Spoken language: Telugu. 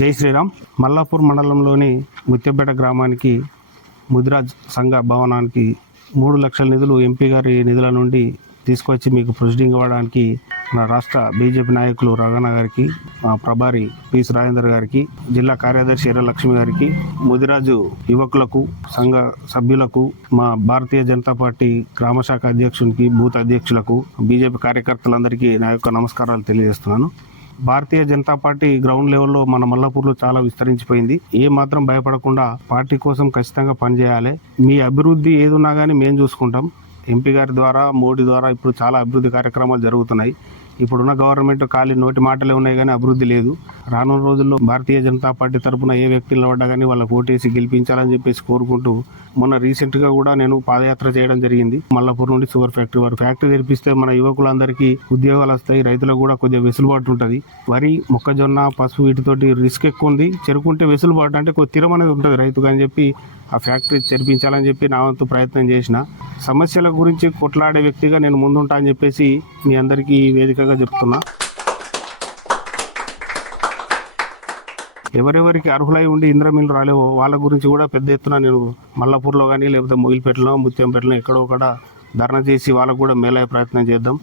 జై శ్రీరామ్. మల్లాపూర్ మండలంలోని ముత్యంపేట గ్రామానికి ముదిరాజ్ సంఘ భవనానికి 3 లక్షల నిధులు ఎంపీ గారి నిధుల నుండి తీసుకొచ్చి మీకు ప్రొసీడింగ్ ఇవ్వడానికి నా రాష్ట్ర బీజేపీ నాయకులు రఘన గారికి, మా ప్రభారి పి రాజేందర్ గారికి, జిల్లా కార్యదర్శి ఎర్రలక్ష్మి గారికి, ముదిరాజు యువకులకు, సంఘ సభ్యులకు, మా భారతీయ జనతా పార్టీ గ్రామ శాఖ అధ్యక్షునికి, బూత్ అధ్యక్షులకు, బీజేపీ కార్యకర్తలందరికీ నా యొక్క నమస్కారాలు తెలియజేస్తున్నాను. భారతీయ జనతా పార్టీ గ్రౌండ్ లెవెల్లో మన మల్లాపూర్లో చాలా విస్తరించిపోయింది. ఏ మాత్రం భయపడకుండా పార్టీ కోసం ఖచ్చితంగా పనిచేయాలి. మీ అభివృద్ధి ఏదున్నా కానీ మేము చూసుకుంటాం. ఎంపీ గారి ద్వారా, మోడీ ద్వారా ఇప్పుడు చాలా అభివృద్ధి కార్యక్రమాలు జరుగుతున్నాయి. ఇప్పుడున్న గవర్నమెంట్ ఖాళీ నోటి మాటలే ఉన్నాయి కానీ అభివృద్ధి లేదు. రానున్న రోజుల్లో భారతీయ జనతా పార్టీ తరఫున ఏ వ్యక్తి నిలబడ్డా కానీ వాళ్ళకు ఓటేసి గెలిపించాలని చెప్పేసి కోరుకుంటూ మొన్న రీసెంట్గా కూడా నేను పాదయాత్ర చేయడం జరిగింది. మల్లాపూర్ నుండి షుగర్ ఫ్యాక్టరీ వరకు. ఫ్యాక్టరీ తెరిపిస్తే మన యువకులందరికీ ఉద్యోగాలు వస్తాయి, రైతులకు కూడా కొద్దిగా వెసులుబాటు ఉంటుంది. వరి, మొక్కజొన్న, పసుపు వీటితోటి రిస్క్ ఎక్కువ ఉంది. చెరుకుంటే వెసులుబాటు అంటే కొద్ది స్థిరం అనేది ఉంటుంది రైతుకు అని చెప్పి ఆ ఫ్యాక్టరీ తెరిపించాలని చెప్పి నా వంతు ప్రయత్నం చేసిన. సమస్యల గురించి కొట్లాడే వ్యక్తిగా నేను ముందుంటా అని చెప్పేసి మీ అందరికీ వేదికగా చెప్తున్నా. ఎవరెవరికి అర్హులై ఉండి ఇంద్రమిల్లు రాలేవో వాళ్ళ గురించి కూడా పెద్ద ఎత్తున నేను మల్లాపూర్లో కానీ లేకపోతే మొగిలిపేటలో, ముత్యంపేటలో ఎక్కడో ఒకడ ధర్నా చేసి వాళ్ళకు కూడా మేలయ్యే ప్రయత్నం చేద్దాం.